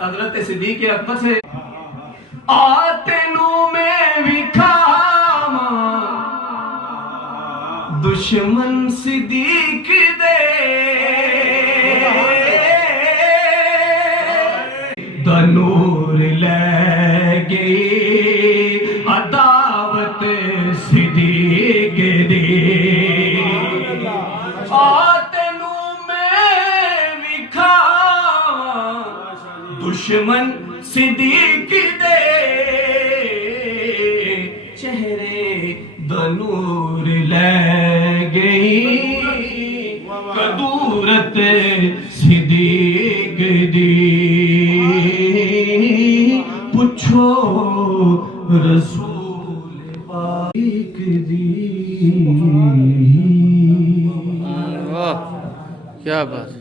حضرت صدیق اکبر سے آتنو میں وکھاما دشمن صدیق دے تنور لے گئی عداوت صدیق دے آتنو میں وکھاما دشمن صدیق دے چہرے دنور لے گئی قدورت صدیق دی پوچھو رسول پاک دی واہ کیا بات